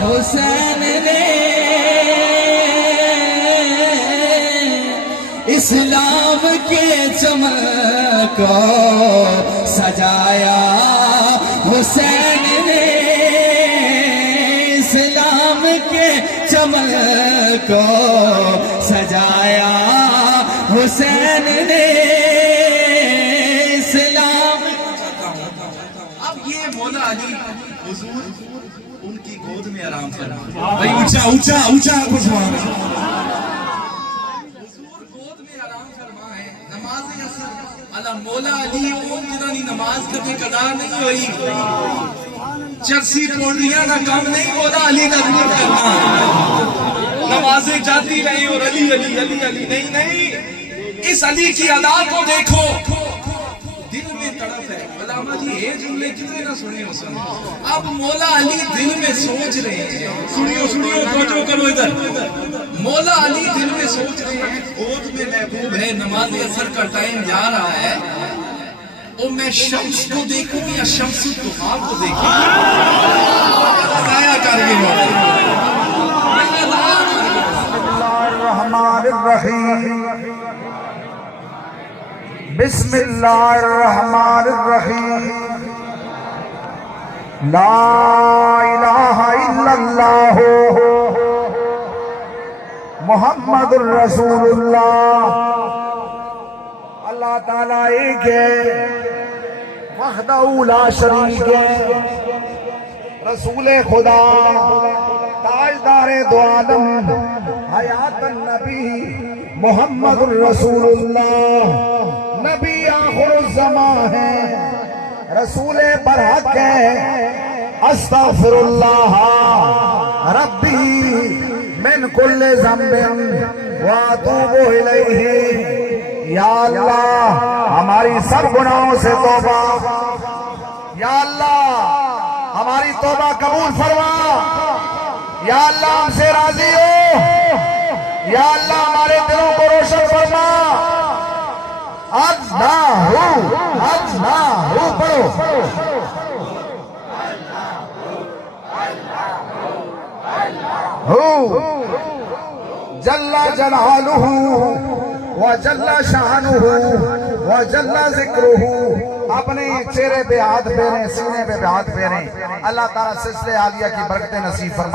हुसैन ने इस्लाम के चमक को सजाया। हुसैन ने इस्लाम के चमक को सजाया। हुसैन ने इस्लाम। अब ये मौला अली हुजूर उनकी गोद में आराम कर भाई, ऊंचा ऊंचा ऊंचा कुछ हुजूर गोद में आराम फरमा है। नमाज असर अला मौला अली ओम जिन्हां नमाज कभी कदा नहीं हुई। चरसी पोड़ियां ना काम नहीं मौला अली का जिक्र करना। नमाजें जाती रही और अली अली अली अली नहीं नहीं। इस अली की अदा को देखो, दिल में तड़प है। अलामा जी ये जुमले कितने ना सुने हो सन। अब मौला अली दिल में सोच रहे हैं। सुनियो सुनियो तवज्जो करो इधर। मौला अली दिल में सोच रहे हैं, गोद में महबूब है, नमाज असर का टाइम जा रहा है। ओ मैं शम्स को देखूं या शम्स दुहा को देखूं? कर बिस्मिल्लाहिर्रहमानिर्रहीम। ला इलाहा इल्लल्लाह मुहम्मदुर रसूलुल्लाह। अल्लाह ताला एक है, वहदहू ला शरीक है। रसूल खुदा ताजदारे दो आलम हयातन नबी मुहम्मदुर रसूलुल्लाह। नबी आखिरुज़्ज़मा है, रसूल बरहक है। अस्तग़फिरुल्लाह रब्बी मिन कुल्लि ज़ंबिन व अतूबु इलैहि। या अल्लाह हमारी सब गुनाहों से तौबा। या अल्लाह हमारी तौबा कबूल फरमा। या अल्लाह हमसे राजी हो। या अल्लाह हमारे दिलों को रोशन फरमा। अल्लाहू अल्लाहू पढ़ो। जल्ला जलालुहू व जल्ला शानुहू व जल्ला जिक्रुहू। अपने चेहरे पे हाथ फेरें, सीने पे हाथ फेरें। अल्लाह ताला सिलसिले आलिया की बरकतें नसीब फरमाए।